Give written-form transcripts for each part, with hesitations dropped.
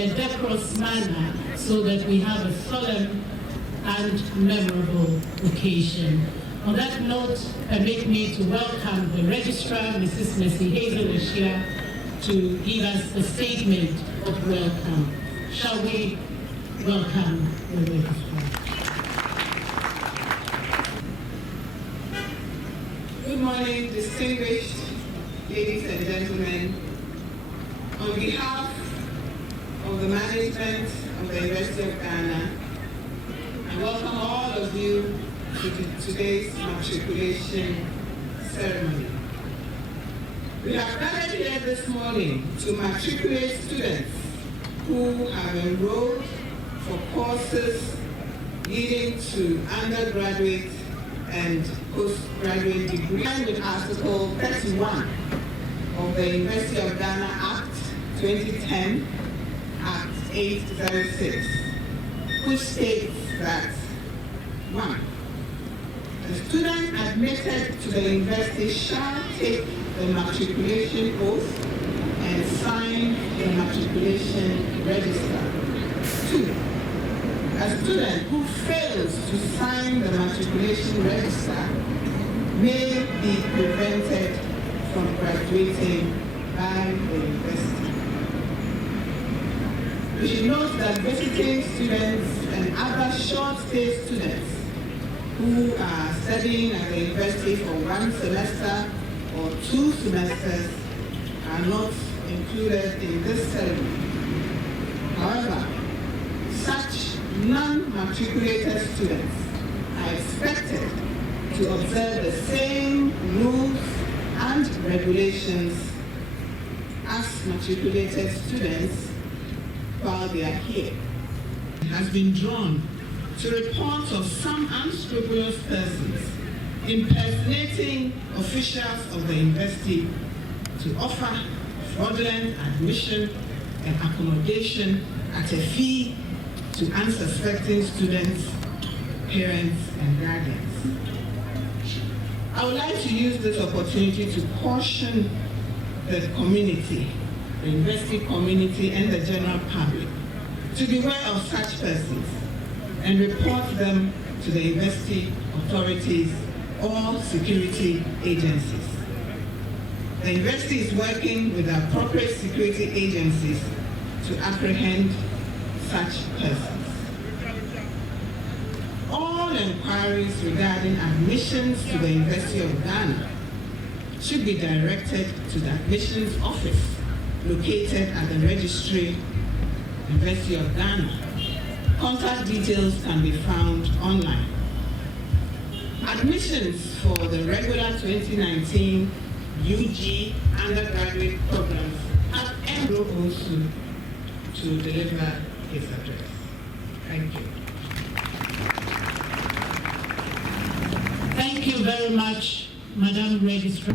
a decorous manner so that we have a solemn and memorable occasion. On that note, permit me to welcome the Registrar, Mrs. Mercy Hazel Ashia, to give us a statement of welcome. Shall we welcome the Registrar? Good morning, distinguished ladies and gentlemen. On behalf of the management of the University of Ghana, I welcome all of you to today's matriculation ceremony. We have gathered here this morning to matriculate students who have enrolled for courses leading to undergraduate and postgraduate degrees with Article 31 of the University of Ghana Act 2010, Act 806, which states that 1. The student admitted to the university shall take the matriculation oath and sign the matriculation register. 2. A student who fails to sign the matriculation register may be prevented from graduating by the university. We should note that visiting students and other short-stay students who are studying at the university for 1 semester or 2 semesters are not included in this ceremony. However, such non-matriculated students are expected to observe the same rules and regulations as matriculated students while they are here. It has been drawn to reports of some unscrupulous persons impersonating officials of the university to offer fraudulent admission and accommodation at a fee to unsuspecting students, parents, and guardians. I would like to use this opportunity to caution the community, the university community, and the general public to beware of such persons and report them to the university authorities or security agencies. The university is working with the appropriate security agencies to apprehend such persons. All inquiries regarding admissions to the University of Ghana should be directed to the admissions office located at the Registry, University of Ghana. Contact details can be found online. Admissions for the regular 2019 UG undergraduate programs have enrolled also to deliver his address. Thank you. Thank you very much, Madam Registrar.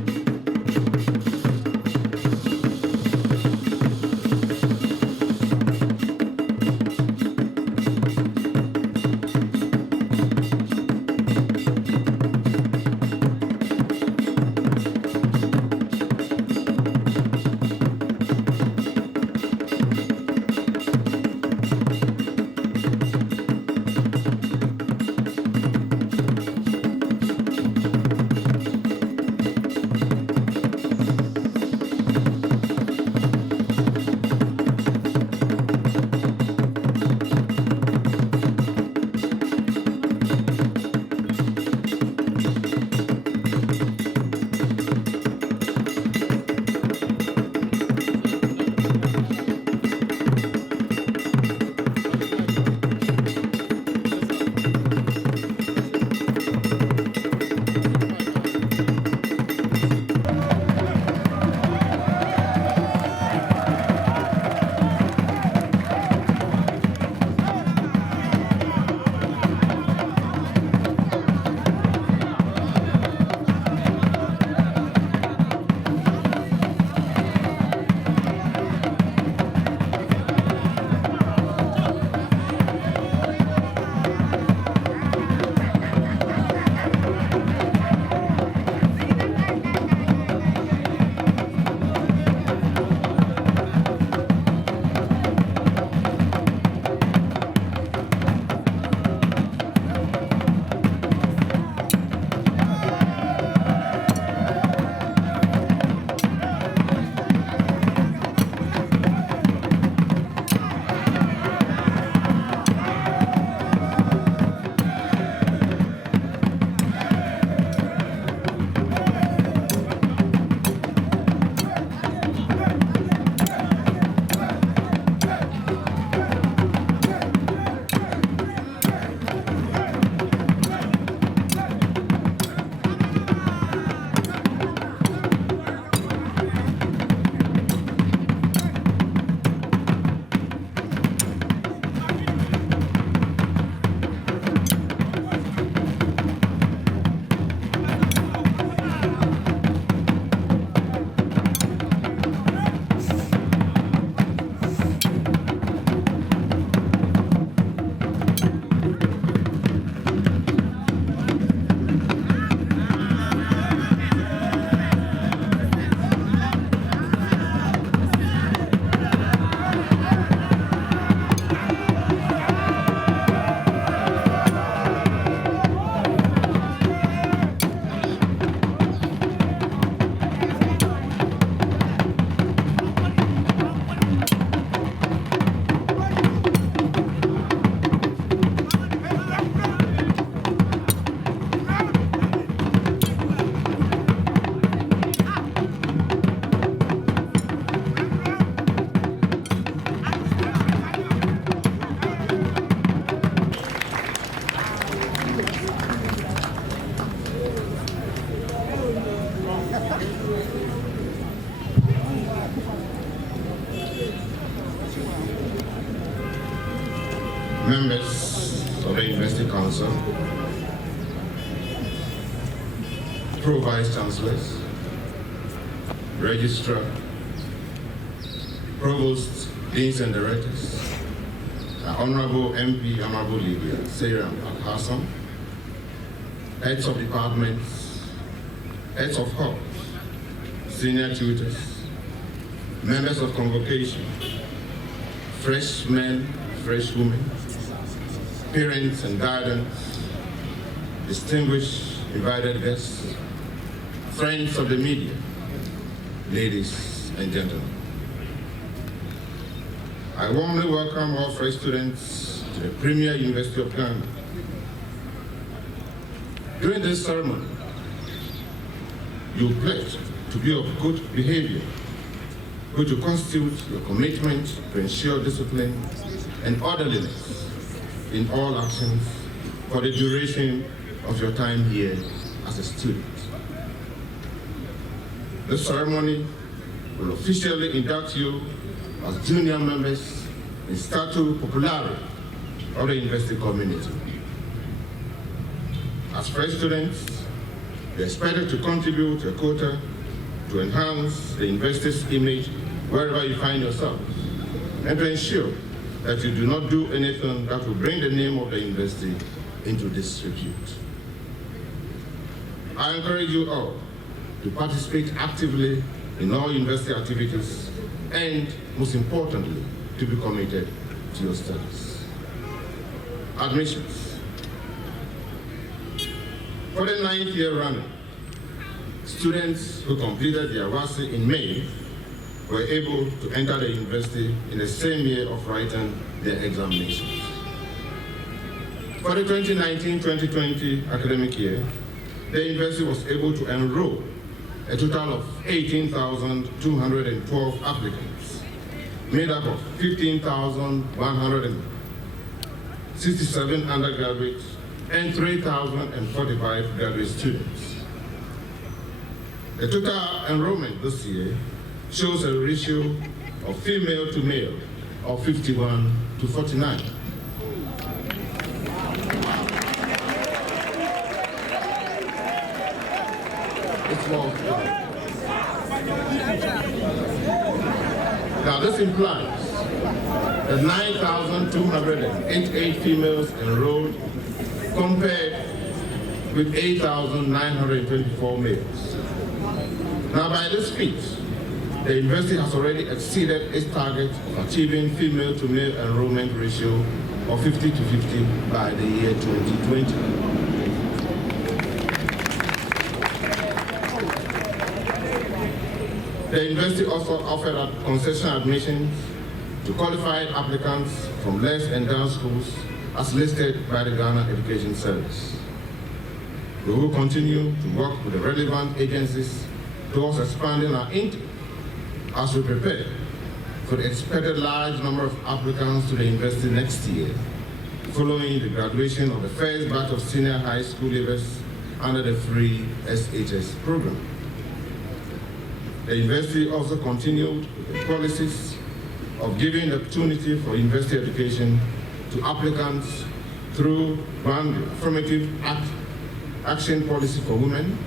members of the University Council, Pro-Vice Chancellors, Registrar, Provosts, Deans and Directors, Honorable MP, Honorable Lydia, Sarah Hassan, heads of departments, heads of halls, senior tutors, members of convocation, freshmen, freshwomen, parents and guardians, distinguished invited guests, friends of the media, ladies and gentlemen. I warmly welcome all fresh students to the Premier University of Ghana. During this ceremony, you pledge to be of good behavior, which will constitute your commitment to ensure discipline and orderliness in all actions for the duration of your time here as a student. This ceremony will officially induct you as junior members in statu populari of the university community. As fresh students, you're expected to contribute a quota to enhance the university's image wherever you find yourself, and to ensure that you do not do anything that will bring the name of the university into disrepute. I encourage you all to participate actively in all university activities and, most importantly, to be committed to your studies. Admissions. For the 9th year running, students who completed their WASI in May were able to enter the university in the same year of writing their examinations. For the 2019-2020 academic year, the university was able to enroll a total of 18,212 applicants, made up of 15,167 undergraduates and 3,045 graduate students. The total enrollment this year shows a ratio of female to male of 51 to 49. Now this implies that 9,288 females enrolled compared with 8,924 males. Now by this feat, the university has already exceeded its target of achieving female to male enrollment ratio of 50 to 50 by the year 2020. The university also offered concession admissions to qualified applicants from less endowed schools as listed by the Ghana Education Service. We will continue to work with the relevant agencies towards expanding our intake as we prepare for the expected large number of applicants to the university next year, following the graduation of the first batch of senior high school leavers under the free SHS program. The university also continued with the policies of giving the opportunity for university education to applicants through one affirmative action policy for women,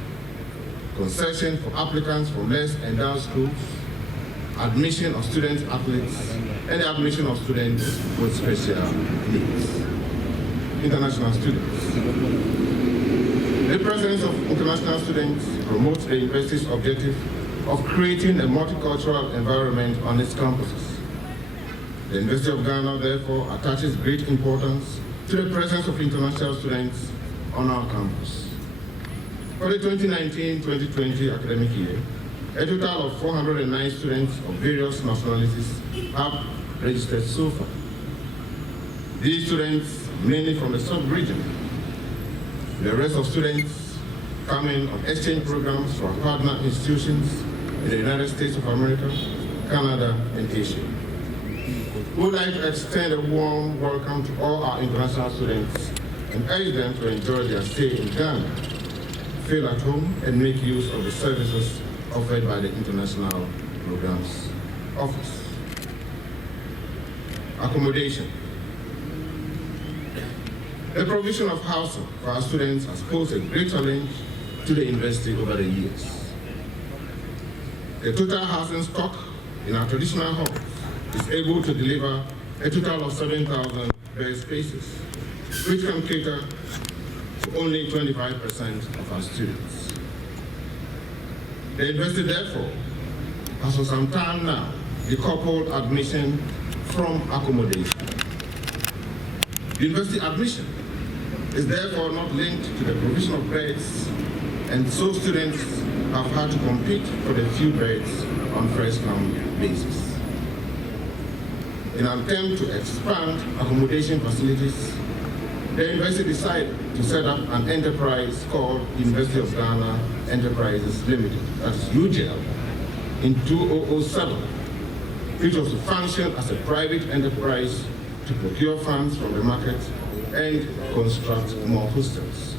concession for applicants from less endowed schools, admission of student athletes, and the admission of students with special needs. International students. The presence of international students promotes the university's objective of creating a multicultural environment on its campuses. The University of Ghana, therefore, attaches great importance to the presence of international students on our campus. For the 2019-2020 academic year, a total of 409 students of various nationalities have registered so far. These students, mainly from the sub-region, the rest of students coming on exchange programs for our partner institutions in the United States of America, Canada, and Asia. We would like to extend a warm welcome to all our international students and urge them to enjoy their stay in Ghana, feel at home, and make use of the services offered by the International Programs Office. Accommodation. The provision of housing for our students has posed a great challenge to the university over the years. The total housing stock in our traditional halls is able to deliver a total of 7,000 bed spaces, which can cater to only 25% of our students. The university, therefore, has for some time now decoupled admission from accommodation. University admission is therefore not linked to the provision of beds, and so students have had to compete for the few beds on first-come basis. In an attempt to expand accommodation facilities, the university decided to set up an enterprise called University of Ghana Enterprises Limited, that is UGL, in 2007, which was to function as a private enterprise to procure funds from the market and construct more hostels.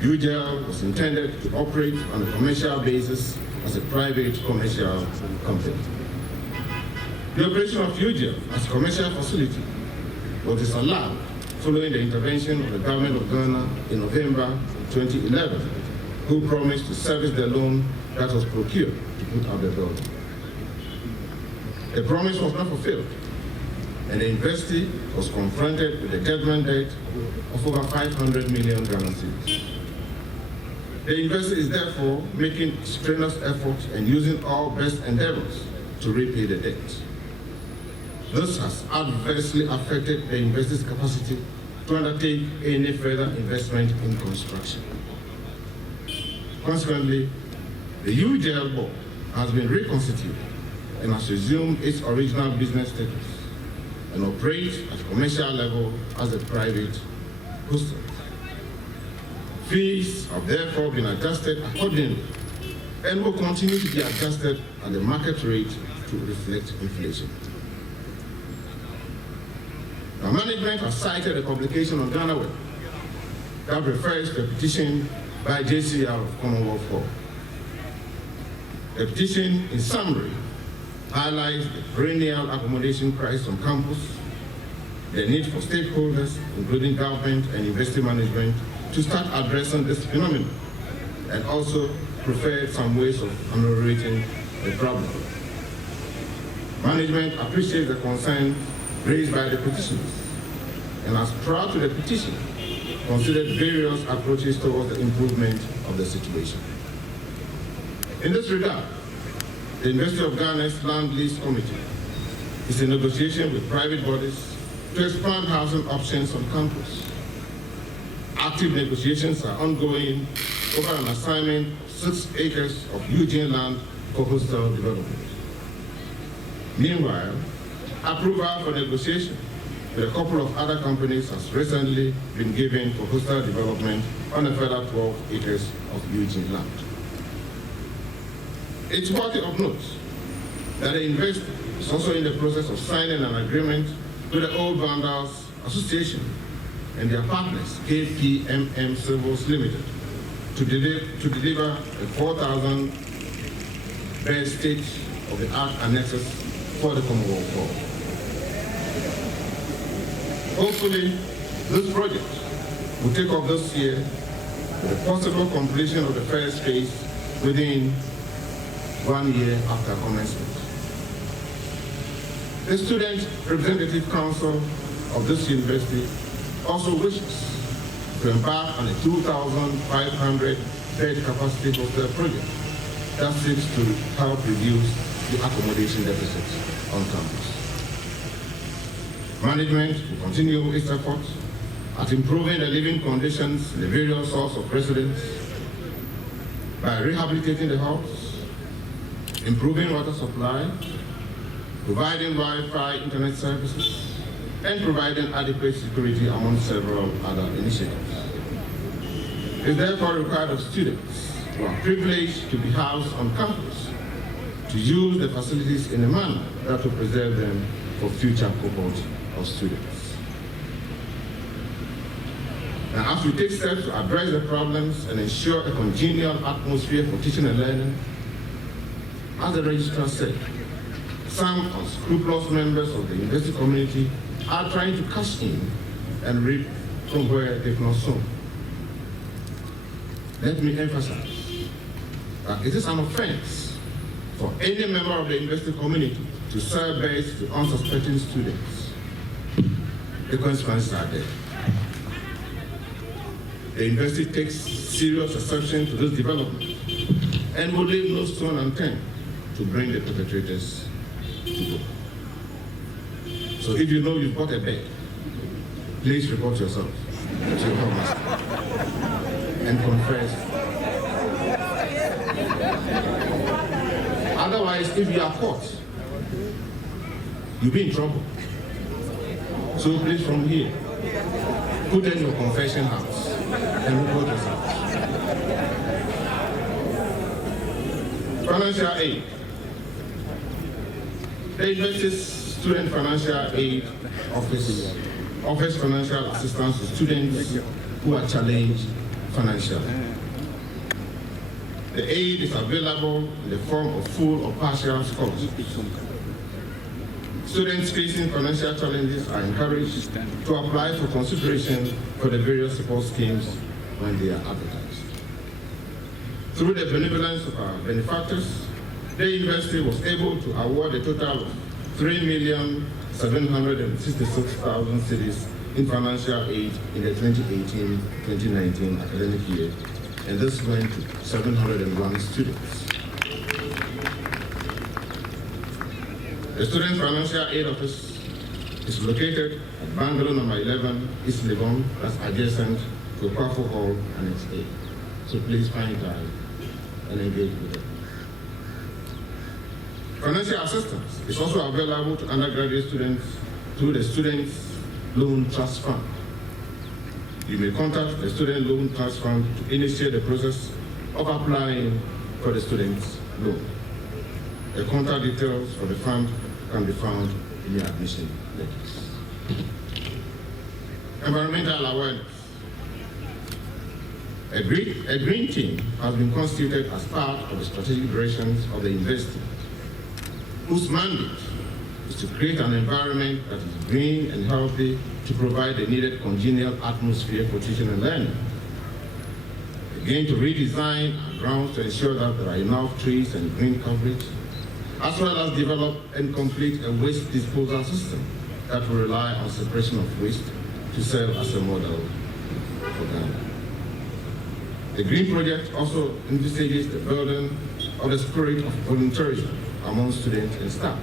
UGL was intended to operate on a commercial basis as a private commercial company. The operation of UGL as a commercial facility was disallowed following the intervention of the government of Ghana in November 2011, who promised to service the loan that was procured to put up the building. The promise was not fulfilled, and the university was confronted with a judgment debt of over 500 million Ghana cedis. The university is therefore making strenuous efforts and using all best endeavors to repay the debt. This has adversely affected the university's capacity to undertake any further investment in construction. Consequently, the UGL board has been reconstituted and has resumed its original business status and operates at commercial level as a private hostel. Fees have therefore been adjusted accordingly and will continue to be adjusted at the market rate to reflect inflation. Now, management has cited a publication on Ghana Web that refers to a petition by JCR of Commonwealth Hall. The petition, in summary, highlights the perennial accommodation crisis on campus, the need for stakeholders, including government and university management, to start addressing this phenomenon, and also preferred some ways of ameliorating the problem. Management appreciates the concern raised by the petitioners and has, prior to the petition, considered various approaches towards the improvement of the situation. In this regard, the University of Ghana's Land Lease Committee is in negotiation with private bodies to expand housing options on campus. Active negotiations are ongoing over an assignment of 6 acres of Eugene land for hostel development. Meanwhile, approval for negotiation with a couple of other companies has recently been given for hostel development on a further 12 acres of Eugene land. It's worthy of note that the investor is also in the process of signing an agreement with the Old Vandals Association and their partners, KPMM Civils Limited, to deliver a 4,000 bed state-of-the-art annexes for the Commonwealth Hall. Hopefully, this project will take off this year with a possible completion of the first phase within 1 year after commencement. The Student Representative Council of this university also wishes to embark on a 2,500 bed capacity hostel project that seeks to help reduce the accommodation deficit on campus. Management will continue its efforts at improving the living conditions in the various halls of residence by rehabilitating the halls, improving water supply, providing Wi-Fi internet services, and providing adequate security among several other initiatives. It is therefore required of students who are privileged to be housed on campus to use the facilities in a manner that will preserve them for future cohorts of students. Now, as we take steps to address the problems and ensure a congenial atmosphere for teaching and learning, as the registrar said, some unscrupulous members of the university community are trying to cash in and reap from where they've not sown. Let me emphasize that it is an offense for any member of the university community to sell beds to unsuspecting students. The consequences are there. The university takes serious exception to this development and will leave no stone unturned to bring the perpetrators to book. So if you know you've got a bed, please report yourself to your headmaster and confess. Otherwise, if you are caught, you'll be in trouble. So please, from here, put in your confession house and report yourself. Financial aid. The university's Student Financial Aid Office offers financial assistance to students who are challenged financially. The aid is available in the form of full or partial scholarships. Students facing financial challenges are encouraged to apply for consideration for the various support schemes when they are advertised. Through the benevolence of our benefactors, the university was able to award a total of 3,766,000 cedis in financial aid in the 2018-2019 academic year, and this went to 701 students. The Student Financial Aid Office is located at Bangalore number 11, East Legon, that's adjacent to Kwafo Hall and its A. So please find time and engage with them. Financial assistance is also available to undergraduate students through the Students Loan Trust Fund. You may contact the Student Loan Trust Fund to initiate the process of applying for the student's loan. The contact details for the fund can be found in your admission letters. Environmental awareness. A green team has been constituted as part of the strategic directions of the university, whose mandate is to create an environment that is green and healthy to provide the needed congenial atmosphere for teaching and learning. Again, to redesign our grounds to ensure that there are enough trees and green coverage, as well as develop and complete a waste disposal system that will rely on separation of waste to serve as a model for Ghana. The Green Project also envisages the building of the spirit of volunteerism among students and staff,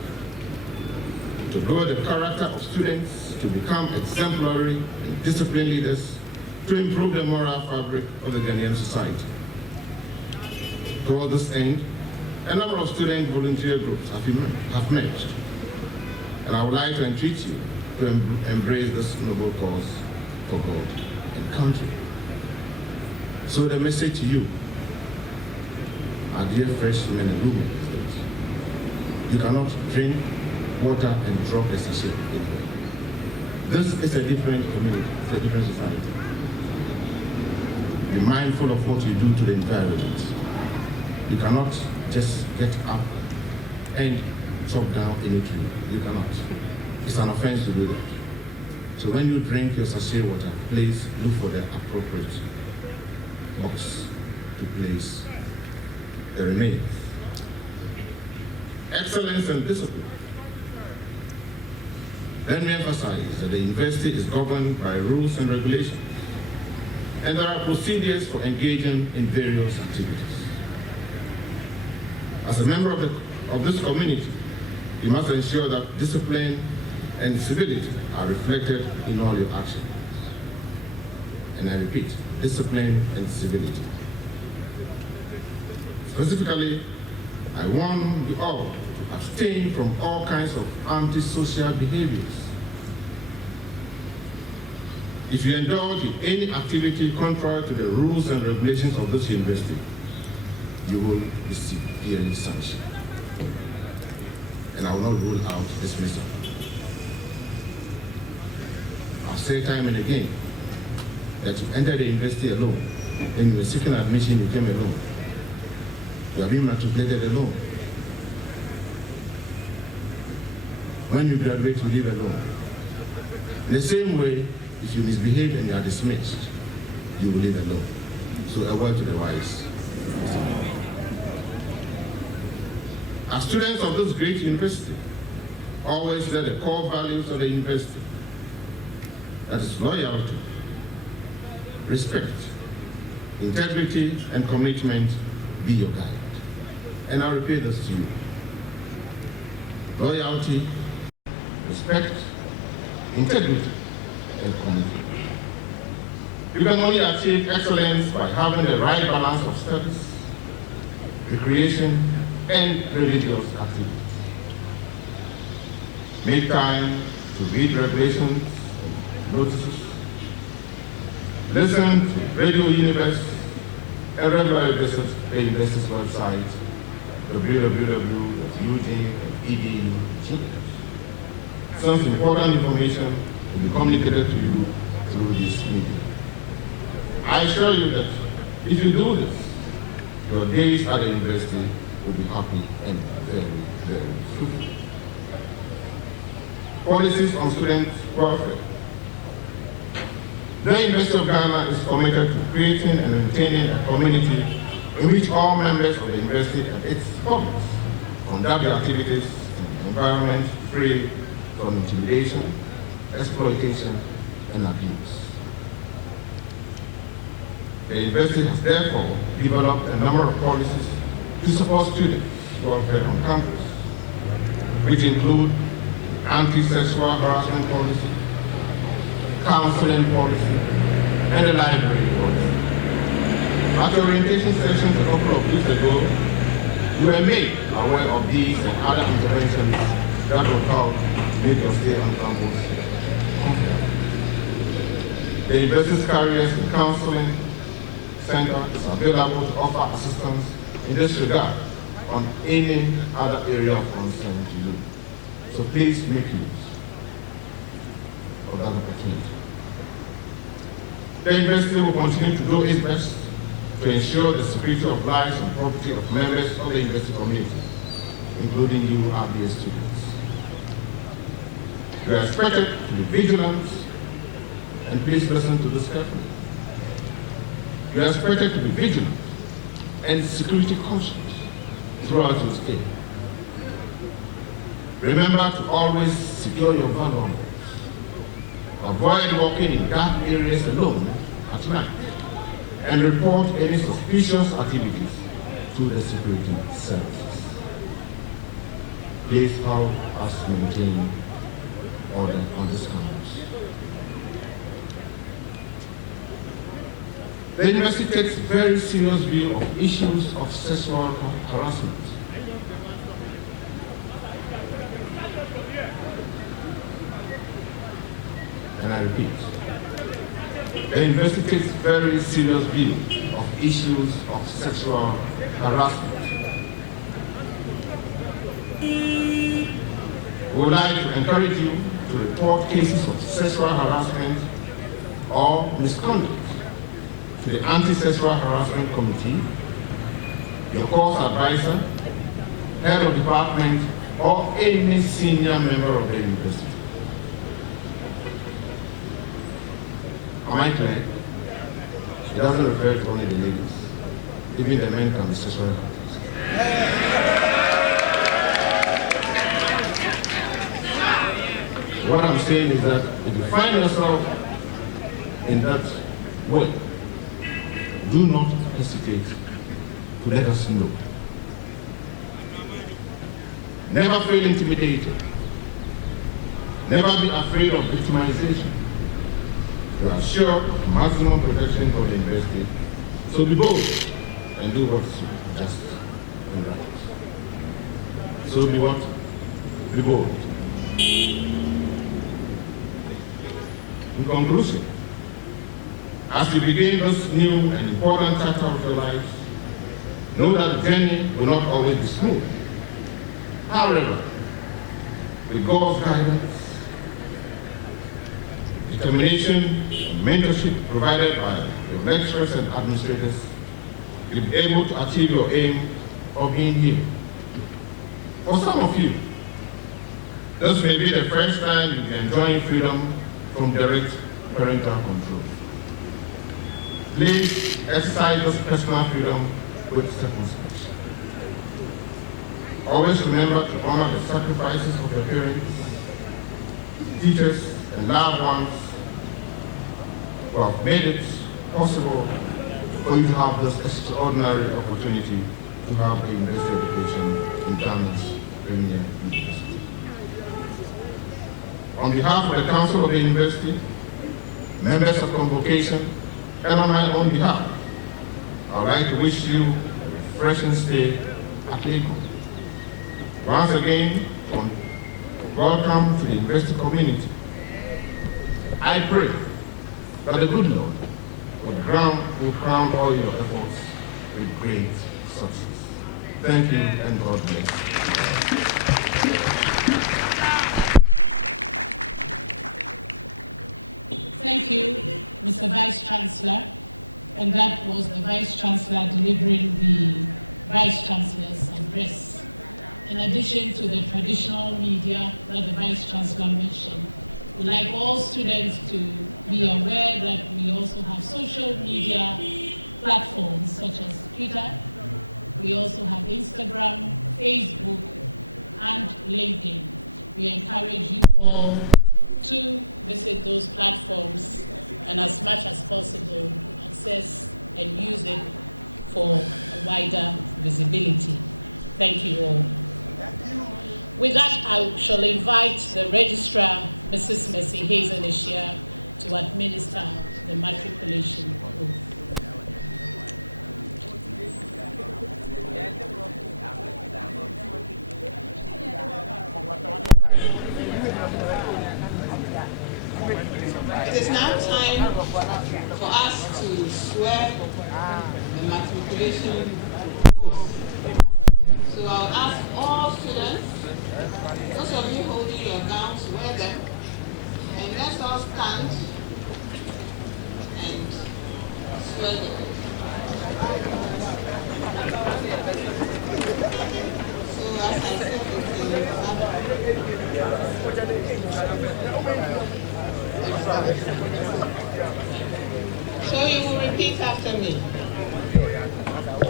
to build the character of students to become exemplary and disciplined leaders, to improve the moral fabric of the Ghanaian society. Toward this end, a number of student volunteer groups have merged, and I would like to entreat you to embrace this noble cause for God and country. So the message to you, our dear freshmen and women, is that you cannot drink water and drop a sachet anywhere. This is a different community, it's a different society. Be mindful of what you do to the environment. You cannot just get up and chop down any tree. You cannot. It's an offense to do that. So when you drink your sachet water, please look for the appropriate box to place the remains. Excellence and discipline. Let me emphasize that the university is governed by rules and regulations, and there are procedures for engaging in various activities. As a member of this community, you must ensure that discipline and civility are reflected in all your actions. And I repeat, discipline and civility. Specifically, I warn you all to abstain from all kinds of antisocial behaviors. If you indulge in any activity contrary to the rules and regulations of this university, you will be severely sanctioned. And I will not rule out dismissal. I've said time and again that you entered the university alone, and you were seeking admission, you came alone. You are being matriculated alone. When you graduate, you live alone. In the same way, If you misbehave and you are dismissed, you will leave alone. So a word to the wise. As students of this great university, always let the core values of the university, that is loyalty, respect, integrity, and commitment, be your guide. And I repeat this to you. Loyalty, respect, integrity, and commitment. You can only achieve excellence by having the right balance of studies, recreation, and religious activities. Make time to read regulations and notices. Listen to Radio Univ and regularly visit the university's website, www.ug.edu. Some important information will be communicated to you through this meeting. I assure you that if you do this, your days at the university will be happy and very, very fruitful. Policies on student welfare. The University of Ghana is committed to creating and maintaining a community in which all members of the university and its public conduct their activities in an environment free from intimidation, exploitation, and abuse. The university has therefore developed a number of policies to support students' welfare on campus, which include anti-sexual harassment policy, counseling policy, and a library policy. At the orientation sessions a couple of weeks ago, you were made aware of these and other interventions that will help make your stay on campus comfortable. The university's careers and counseling center is available to offer assistance in this regard on any other area of concern to you. So please make use of that opportunity. The university will continue to do its best to ensure the security of lives and property of members of the university community, including you, RBA students. You are expected to be vigilant, and please listen to this carefully. You are expected to be vigilant and security conscious throughout your stay. Remember to always secure your valuables. Avoid walking in dark areas alone at night, and report any suspicious activities to the security services. Please help us maintain order on this campus. The university takes very serious view of issues of sexual harassment. And I repeat, the university takes very serious view of issues of sexual harassment. We would like to encourage you to report cases of sexual harassment or misconduct to the Anti-Sexual Harassment Committee, your course advisor, head of department, or any senior member of the university. Am I clear? It doesn't refer to only the ladies. Even the men can be sexually harassed. What I'm saying is that if you find yourself in that way, do not hesitate to let us know. Never feel intimidated. Never be afraid of victimization. You are sure of maximum protection for the university, so be bold and do what's just and right. So be what? Be bold. In conclusion, as you begin this new and important chapter of your lives, know that the journey will not always be smooth. However, with God's guidance, determination, and mentorship provided by your lecturers and administrators, you'll be able to achieve your aim of being here. For some of you, this may be the first time you'll be enjoying freedom from direct parental control. Please exercise this personal freedom with circumspection. Always remember to honor the sacrifices of your parents, teachers, and loved ones who have made it possible for you to have this extraordinary opportunity to have a university education in Ghana's premier university. On behalf of the Council of the University, members of Convocation, and on my own behalf, I would like to wish you a refreshing stay at Lagos. Once again, welcome to the university community. I pray that the good Lord will crown all your efforts with great success. Thank you, and God bless. It is now time for us to swear the matriculation oath. So I'll ask all students, those of you holding your gowns, wear them, and let's all stand and swear the oath. So as I said, so you will repeat after me.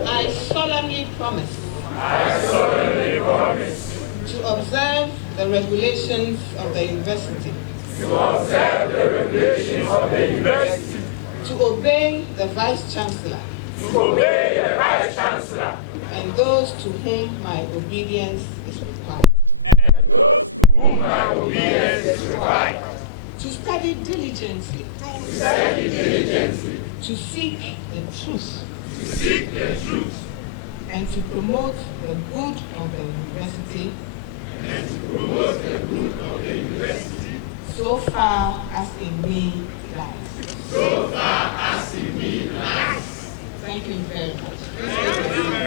I solemnly promise. I solemnly promise To observe the regulations of the university. to observe the regulations of the university, To obey the Vice Chancellor. to obey the Vice Chancellor, And those to whom my obedience is required. whom my obedience is required, To study diligently. to study diligently, To seek the truth. to seek the truth, And to promote the good of the university. and to promote the good of the university, So far as in me lies. so far as in me lies. Thank you very much.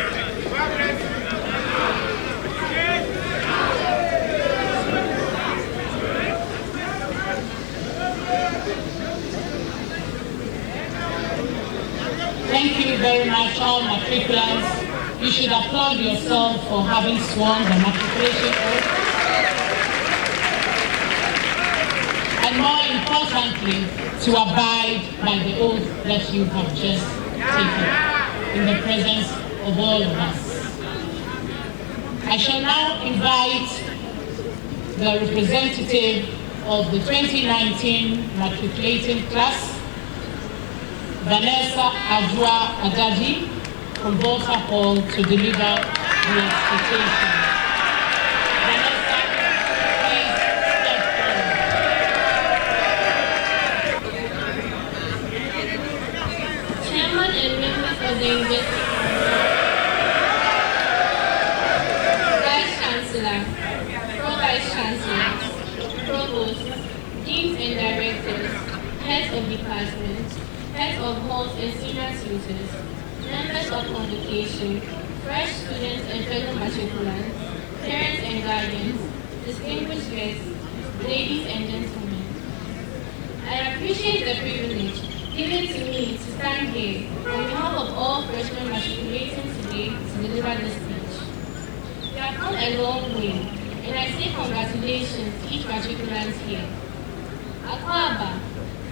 Thank you very much, all matriculants. You should applaud yourself for having sworn the matriculation oath. And more importantly, to abide by the oath that you have just taken in the presence of all of us. I shall now invite the representative of the 2019 matriculating class, Vanessa Ajua Adaji, from Volta Hall to deliver the explication. Vanessa, please step forward. Chairman and members of the university, Vice Chancellor, Pro-Vice Chancellors, Provost, Deans and Directors, Heads of Departments, Heads of Halls and Senior Tutors, members of Convocation, fresh students and fellow matriculants, parents and guardians, distinguished guests, ladies and gentlemen. I appreciate the privilege given to me to stand here on behalf of all freshmen matriculating today to deliver this speech. We have come a long way, and I say congratulations to each matriculant here. Akwaba,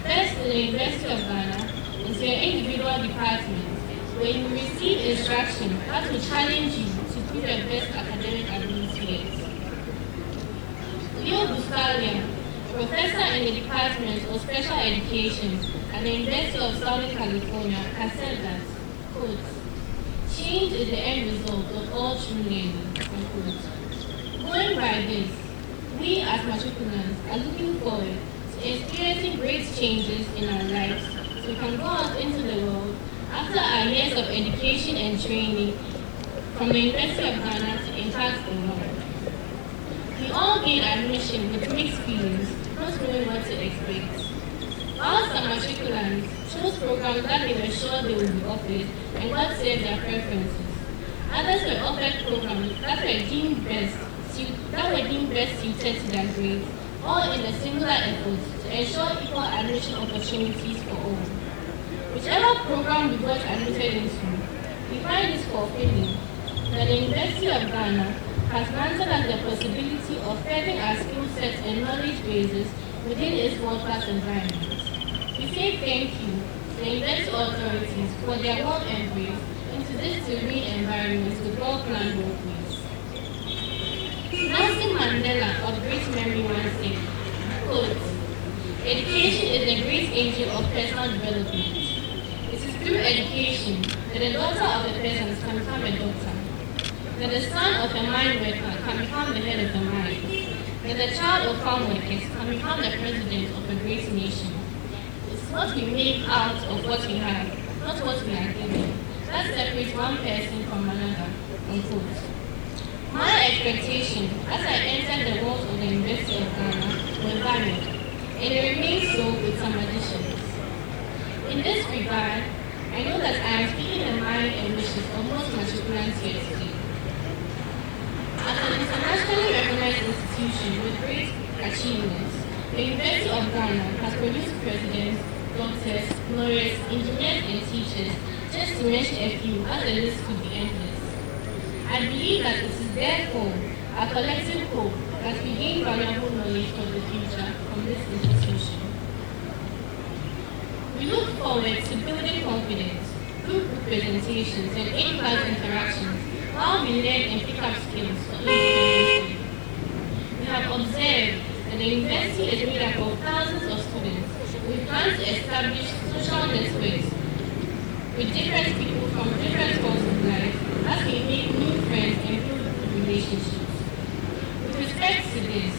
first to the University of Ghana, into your individual department, where you receive instruction that will challenge you to prove your best academic ability yet. Leo Buscalia, professor in the Department of Special Education at the University of Southern California, has said that, quote, change is the end result of all true learning, unquote. Going by this, we as matriculants are looking forward to experiencing great changes in our lives so we can go out into the world after our years of education and training from the University of Ghana to impact the world. We all gain admission with mixed feelings, not knowing what to expect. While some matriculants chose programs that they were sure they would be offered and what served their preferences, others were offered programs that were deemed best suited to their grades, all in a singular effort to ensure equal admission opportunities for all. Whichever program we got admitted into, we find it fulfilling that the University of Ghana has granted us the possibility of furthering our skill sets and knowledge bases within its world-class environment. We say thank you to the university authorities for their warm embrace into this serene environment with well-planned walkways. Nelson Mandela of great memory once said, quote, education is the great engine of personal development. It is through education that the daughter of a peasant can become a doctor, that the son of a mine worker can become the head of a mine, that the child of farm workers can become the president of a great nation. It's what we make out of what we have, not what we are given, that separates one person from another, unquote. My expectation as I entered the walls of the University of Ghana were varied, and it remains so with some additions. In this regard, I know that I am speaking the mind and wishes of most matriculants here today. As an internationally recognized institution with great achievements, the University of Ghana has produced presidents, doctors, lawyers, engineers, and teachers, just to mention a few, as the list could be endless. I believe that it is therefore our collective hope that we gain valuable knowledge for the future from this institution. We look forward to building confidence through group presentations and in-class interactions while we learn and pick up skills for independent study. We have observed that the university is made up of thousands of students. We plan to establish social networks with different people from different walks of life as we make new friends and build relationships. With respect to this,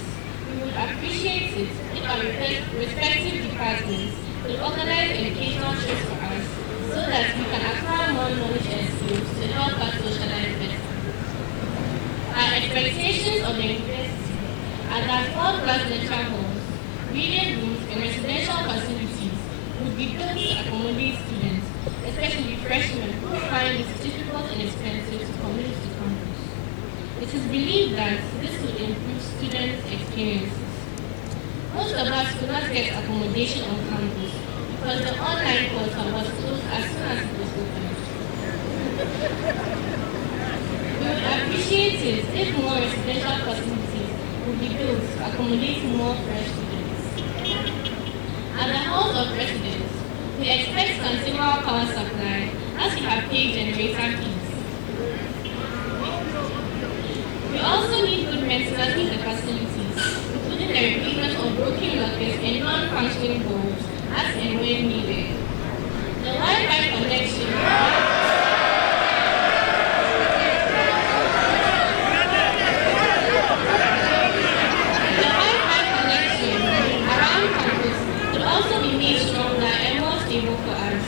we would appreciate it if our respective departments could organize educational trips for us so that we can acquire more knowledge and skills to help us socialize better. Our expectations of the university are that world-class lecture halls, reading rooms, and residential facilities would be built to accommodate students, especially freshmen who find it difficult and expensive to commute to campus. It is believed that this would improve students' experiences. Most of us could not get accommodation on campus because the online portal was closed as soon as it was opened. We would appreciate it if more residential facilities would be built to accommodate more fresh students. At the House of Residence, we expect continual power supply as we have paid generator fees. We also need good maintenance in the facilities, including the replacement of broken lockers and non-functioning bulbs as and when needed. The Wi-Fi connection around campus could also be made stronger and more stable for us.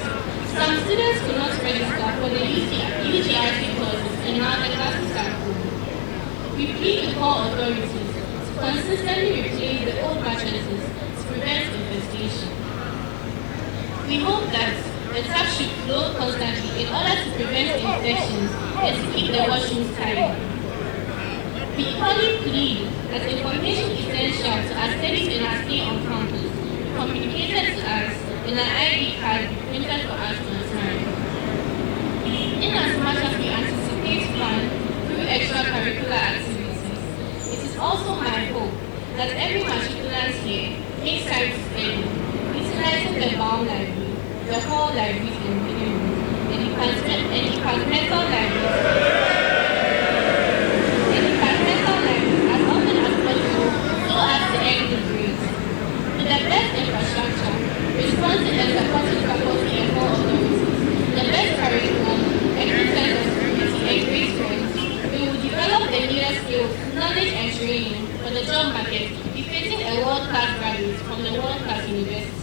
Some students could not register for the UGRC courses and now the classes are full. We plead with all authorities to consistently replace the old mattresses to prevent infestation. We hope that the tap should flow constantly in order to prevent infections and to keep the washrooms tidy. We equally plead that information essential to our studies and our stay on campus be communicated to us in an ID card printed for us on time. Inasmuch as we anticipate fun through extracurricular activities, it is also my hope that every matriculant here makes time to study, eats utilizing the BAUM library, the hall libraries and reading rooms, the departmental libraries, as often as possible so as to end the grades. With the best infrastructure, responsive and supportive faculty and hall authorities, the best curriculum, excellent security and great strength, we will develop the needed skills, knowledge and training for the job market, befitting a world-class graduate from the world-class university.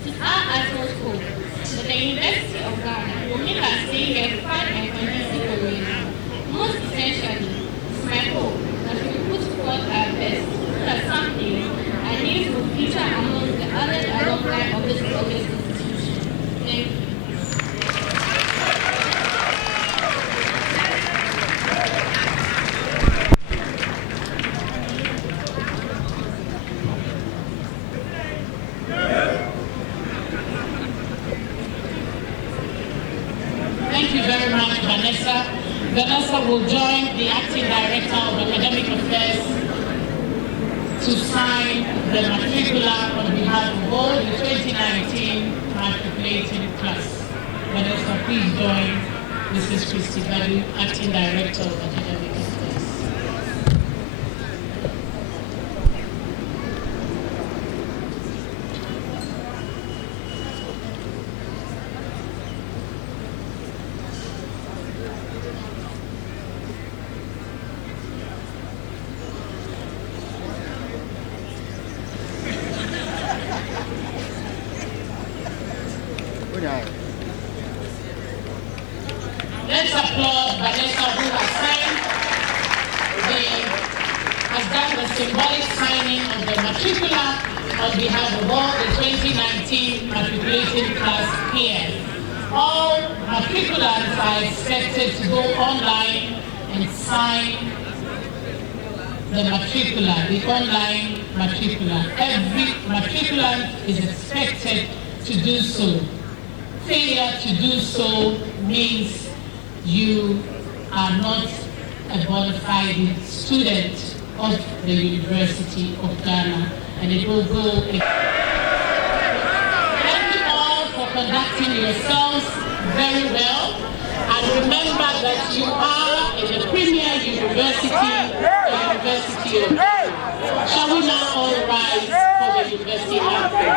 It is our utmost hope that the University of Ghana will make our stay here fun and conducive for learning. Most essentially, it is my hope that we will put forth our best so that someday our names will feature among the other alumni of this august institution. Thank you. Thank you very much, Vanessa. Vanessa will join the Acting Director of Academic Affairs to sign the matricula on behalf of all the 2019 matriculating class. Vanessa, please join Mrs. Christy Badu, Acting Director of Academic Affairs. Let's applaud Vanessa, who has done the symbolic signing of the matricula on behalf of all the 2019 matriculating class here. All matriculants are expected to go online and sign the matricula, the online matricula. Every matriculant is expected to do so. Failure to do so means you are not a bona fide student of the University of Ghana, and it will go. Thank you all for conducting yourselves very well, and remember that you are in the premier university, the University of Ghana. Shall we now all rise for the university anthem?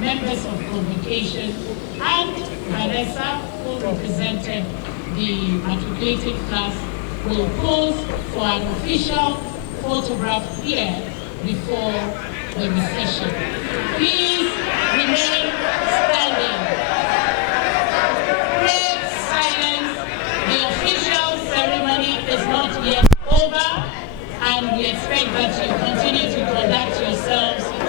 Members of Convocation and Vanessa, who represented the matriculated class will pose for an official photograph here before the reception. Please remain standing. Please silence. The official ceremony is not yet over, and we expect that you continue to conduct yourselves